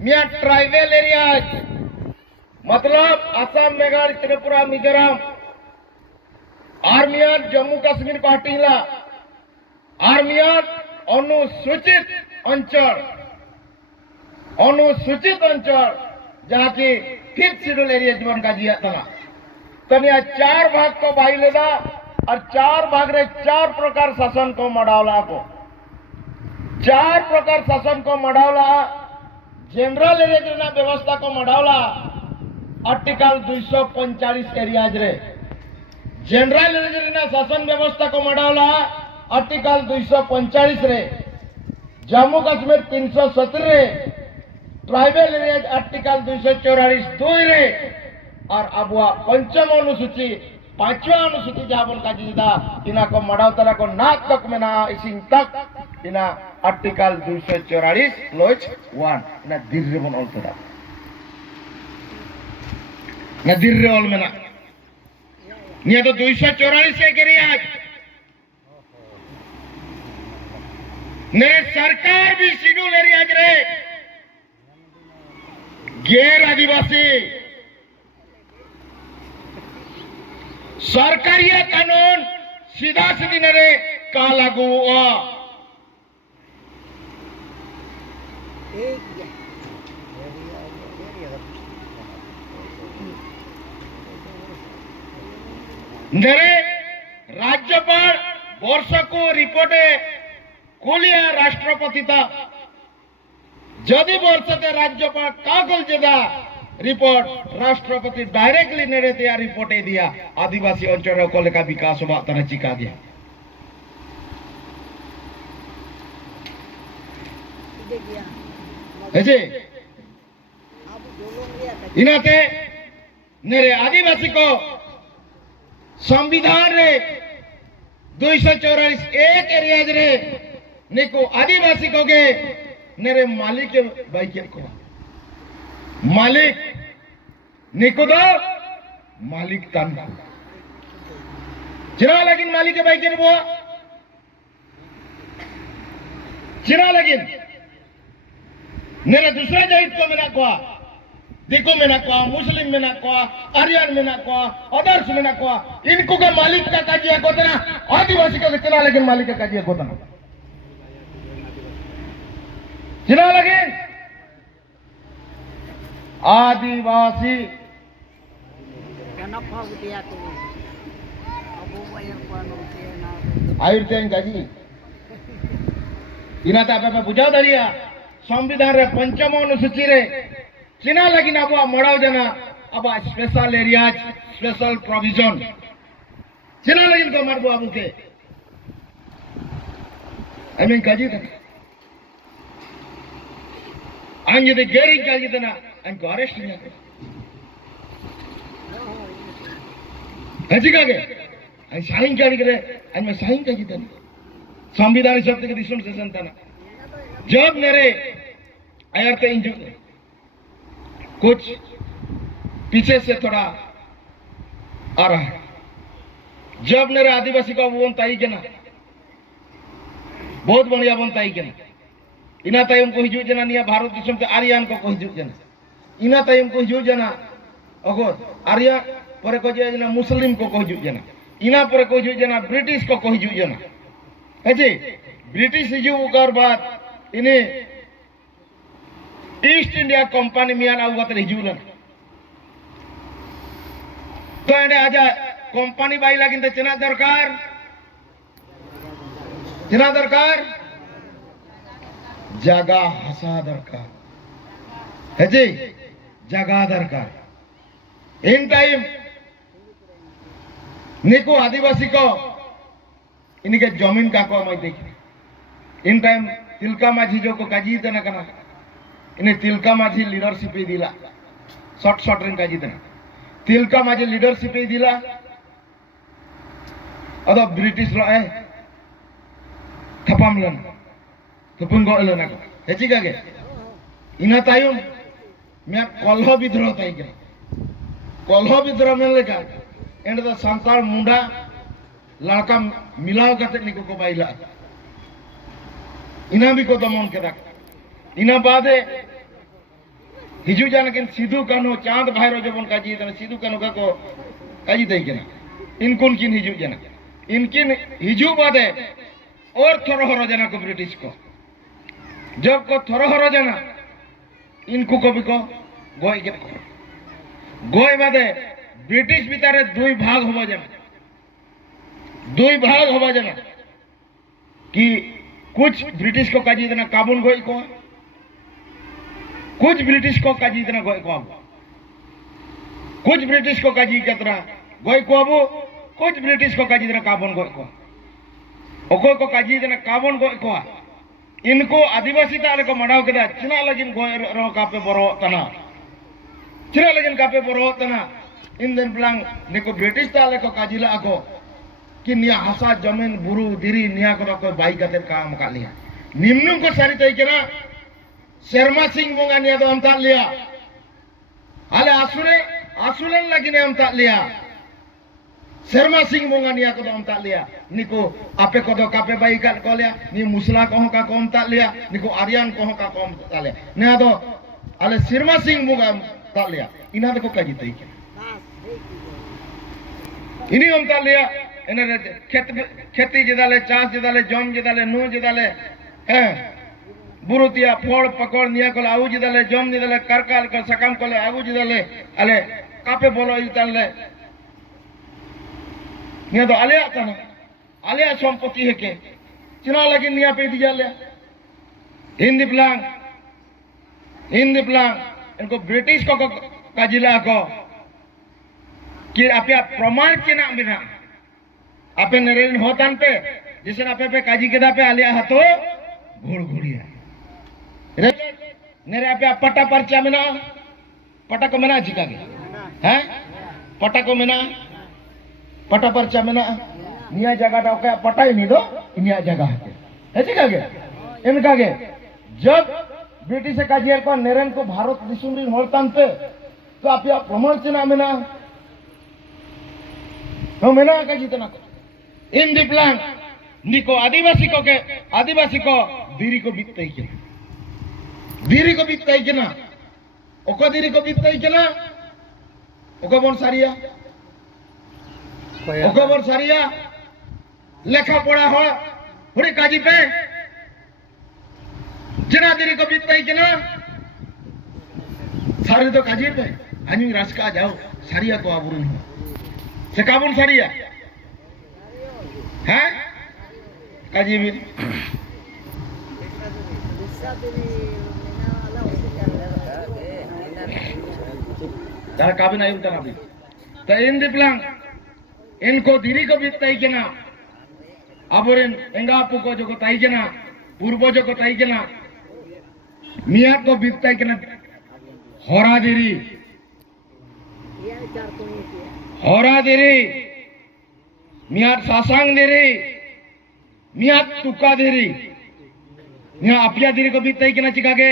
मिया tribal area मतलब असम मेघालय त्रिपुरा मिजोरम और मिया जम्मू कश्मीर पार्टीला और मिया अनुसूचित अंचल जहाँ की 5th शेड्यूल एरिया जीवन का जिया था तो मिया 4 भाग को बाई लेदा और 4 भाग रे 4 प्रकार शासन को मडावला को 4 प्रकार शासन को मडावला जनरल एरिया व्यवस्था को मडावला आर्टिकल 245 एरियाज रे जनरल एरिया शासन व्यवस्था को मडावला आर्टिकल 245 रे जम्मू कश्मीर 370 रे ट्राइबल एरिया आर्टिकल 244 2 रे और अबुआ पंचम अनुसूची 5वां अनुसूची जहां बन काजीदा इना को मडावतला को नाक तक में ना इसिंग तक इना आर्टिकल 244 क्लोज 1 इना दिर्रे बन ऑलतदा ना दिर्रे ऑल में ना निया तो 244 से करिया मेरे सरकार भी शेड्यूल एरिया रे गैर आदिवासी सरकारी कानून सीधा सीधी नरे का लागू हुआ नरे राज्यपाल वर्ष को रिपोर्टे कोलिया राष्ट्रपति था जदि वर्षते राज्यपाल कागल जदा रिपोर्ट राष्ट्रपति डायरेक्टली नेड़े दिया रिपोर्ट दिया आदिवासी अंचल को लेकर विकास हुआ तना चिका दिया ऐसे इनाते नेरे आदिवासी को संविधान रे 244 एक एरिया रे निको आदिवासी को गे नेरे मालिक के बाइक को मालिक निको दो मालिक तन चिरा लगिन मालिक के बाइक के बुआ चिरा लगिन नेरे दूसरा जाइत को मेरा को देखो मेना को मुस्लिम मेना को आर्यन मेना को अदर्स मेना को इनको का मालिक का काजिया को तना आदिवासी को चिरा लगिन मालिक का काजिया को तना चिरा लगिन आदिवासी आयुर्तेन काजी इना ता पे बुझाव दरिया संविधान रे पंचम अनुसूची रे चिना लगी ना वो मड़ाव जना अब स्पेशल एरियाज स्पेशल प्रोविजन चिना लगी तो मर बाबू के आई मीन काजी था आंज दे गेरी काजी तना अन को अरेस्ट नहीं काजी का के आई साइन काजी करे अन में साइन काजी तना संविधान शब्द के दिशम से संताना जब मेरे आयरते इंजु कुछ पीछे से थोड़ा आ रहा है जब मेरे आदिवासी का वो ताई के ना बहुत बढ़िया बन ताई के ना इना तायम को हिजू जना निया भारत दिशम से आर्यन को हिजू जना इना तायम को हिजू जना अगो आर्य पर को जना मुस्लिम को हिजू जना इना पर को हिजू जना ब्रिटिश को हिजू जना है ब्रिटिश हिजू कर बाद इन्हें ईस्ट इंडिया कंपनी मियान आउगा तो हिजू लन तो एंडे आजा कंपनी बाई लगिन तो चना दरकार जगह हसा दरकार है जी जगह दरकार इन टाइम निको आदिवासी को इनके जमीन का को मैं देखी इन टाइम तिलका माझी जो को काजी तना कना इन्हें तिलका माझी लीडरशिप दिला शॉर्ट रन काजी तना तिलका माझी लीडरशिप दिला अदो ब्रिटिश लो है थपाम लन थपुन गो लन को हेची कागे इना तायुम मैं कलह विद्रोह ताई के कलह विद्रोह में लेका एंड द संताल मुंडा लड़का मिलाव करते निको को बाइला इना भी को दमन के रख इना बादे हिजू जान किन सिद्धू कानो चांद भाईरो जबन काजी तने सिद्धू कानो का को काजी तई केना इनकुन किन हिजू जाना इनकिन हिजू बादे और थोरो हरो जाना को ब्रिटिश को जब को थोरो हरो जाना इनको को भी को गोय के गोय बादे ब्रिटिश बितारे दुई भाग होबा जाना कि कुछ ब्रिटिश को काजी देना काबुन गोय को कुछ ब्रिटिश को काजी देना गोय को कुछ ब्रिटिश को काजी कतरा गोय को अबो कुछ ब्रिटिश को काजी देना काबुन गोय को ओको को काजी देना काबुन गोय को इनको आदिवासी ताले को मडाव केदा चिना लगिन गोय रो कापे बरो तना चिना लगिन कापे बरो तना इन दिन प्लांग निको ब्रिटिश ताले को काजी ला को कि निया हसा जमीन बुरु दिरी निया को बाई कते काम का लिया निम्नु को सारी तई केना शर्मा सिंह बोंगा निया तो हमता लिया आले आसुलन लगी ने हमता लिया शर्मा सिंह बोंगा निया को हमता लिया निको आपे को दो कापे बाई का को लिया नि मुसला को का हमता लिया निको आर्यन को का हमता लिया ने तो आले शर्मा सिंह बोंगा हमता लिया इना तो को काजी तई के इनी हमता लिया एने खेती जेदाले चास जेदाले जम जेदाले नु जेदाले बुरुतिया फल पकड़ निया को आउ जेदाले जम जेदाले करकाल को सकाम को आगु जेदाले आले कापे बोलो इताले निया तो आले आता ना आले संपत्ति है के चिना लगी निया पे दी जाले हिंदी प्लान इनको ब्रिटिश को काजिला को कि आपे प्रमाण चिना बिना आपे नरेन होतान पे जिसे आपे पे काजी केदा पे आलिया हतो घुड़घुड़िया नेरे आपे पट्टा परचा मेना पट्टा को मेना जिका के हैं पट्टा को मेना पट्टा परचा मेना निया जगह टा के पट्टा ही नहीं दो निया जगह है जिका के इनका के जब ब्रिटिश काजियर को नरेन को भारत दिसुम रिन होतान पे तो आपे प्रमाण चिना मेना तो मेना का जितना इन दी प्लान निको आदिवासी को दीरी को बीतते ही ना ओको दीरी को बीतते ही ना ओको बोन सारिया लेखा पढ़ा हो हुड़ी काजी पे जना दीरी को बीतते ही ना सारी तो काजी पे आनी रास्का जाओ सारिया को आबुरन हो से काबुन सारिया हैं काजी भी जरा काबिन आयु तना भी तो इन दिप्लांग इनको दीरी को भी तई के ना आबोरेन एंगापु को जो को तई के ना पूर्वज को तई के ना मियाँ को भी तई के ना होरा दीरी मियाँ सासांग दीरी मियाँ तुका दीरी मियाँ अपिया दीरी को भी तई के ना चिकागे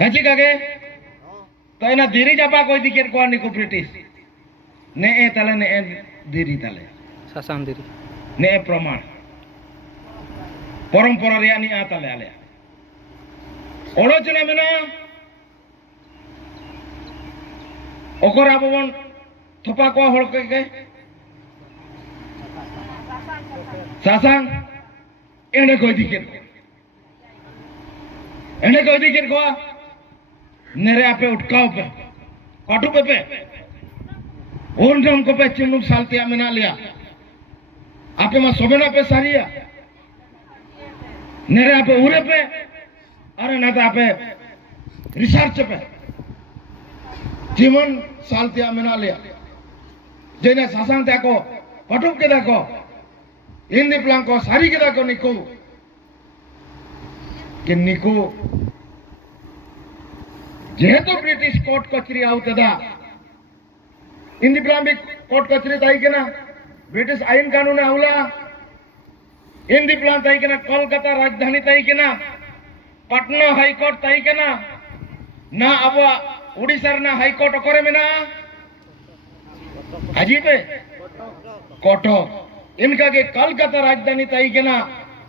है चिकागे तो इना दीरी जापा कोई दिकेर को निको ब्रिटिश ने ए तले ने ए दीरी तले सासांग दीरी ने ए प्रमाण परंपरा रे नि आ तले आले ओलोचना मेना ओकर आबवन थपा को हड़ के सासांग एने कोई दिकेर को नेरे आपे उठकाओ पे काटू पे ओन रम को पे चिन्नु सालतिया मेना लिया आपे मा सोबेना पे सारिया नेरे आपे उरे पे अरे ना तो आपे रिसर्च पे जीवन सालतिया मेना लिया जेने सासांग देखो काटू के देखो हिंदी प्लान को सारी के देखो निको कि निको जेहेतु ब्रिटिश कोर्ट कचरी आउतदा इंदी प्लान भी कोर्ट कचरी ताई के ना ब्रिटिश आईन कानून आउला इंदी प्लान ताई के ना कोलकाता राजधानी ताई के ना पटना हाई कोर्ट ताई के ना अब उड़ीसा ना हाई कोर्ट करे में ना हाजी पे कोटो इनका के कोलकाता राजधानी ताई के ना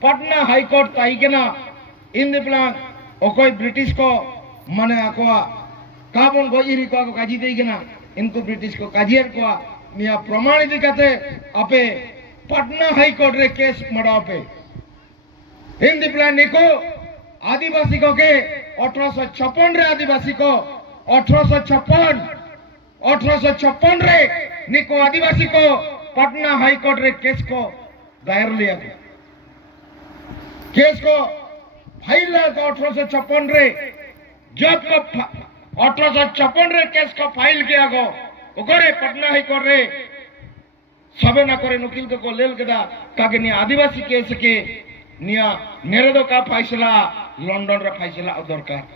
पटना हाई कोर्ट ताई के ना इन दिप्लांग ओकोई ब्रिटिश को माने आकोआ काबन गोइरी को काजी देइगना इनको ब्रिटिश को काजियर को निया प्रमाण दिखाते अपे पटना हाई कोर्ट रे केस मडाओ पे इन दिप्लांग निको आदिवासी को के 1856 रे आदिवासी को 1856 रे निको आदिवासी को पटना हाई कोर्ट रे केस को दायर लिया गया केस को फाइल को 1856 रे जब को 1856 रे केस को फाइल किया गो ओकरे पटना हाई कोर्ट रे सबे ना करे नुकिल को लेल केदा कागे नि आदिवासी केस के निया मेरे दो का फैसला लंदन रे फैसला दरकार